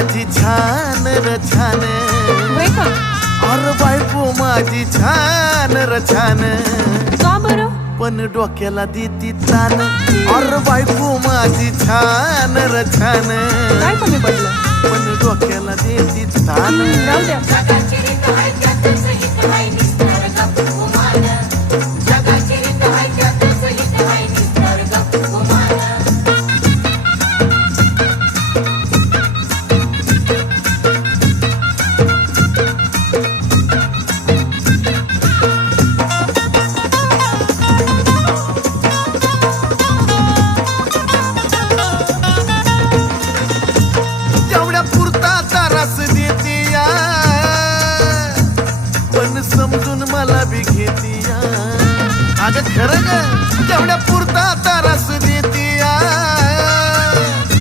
माझी छान र छान, अरे बायको माझी छान र छान, का बरं? पण डोक्याला देती तान. अरे बायको माझी छान र छान, काय कमी पडलं? पण डोक्याला देती तान. जाऊ द्या. तेवढ्या पुरता तारास देती या, पण समजून मला बी घेती या. अगं खरं ग, तेवढ्या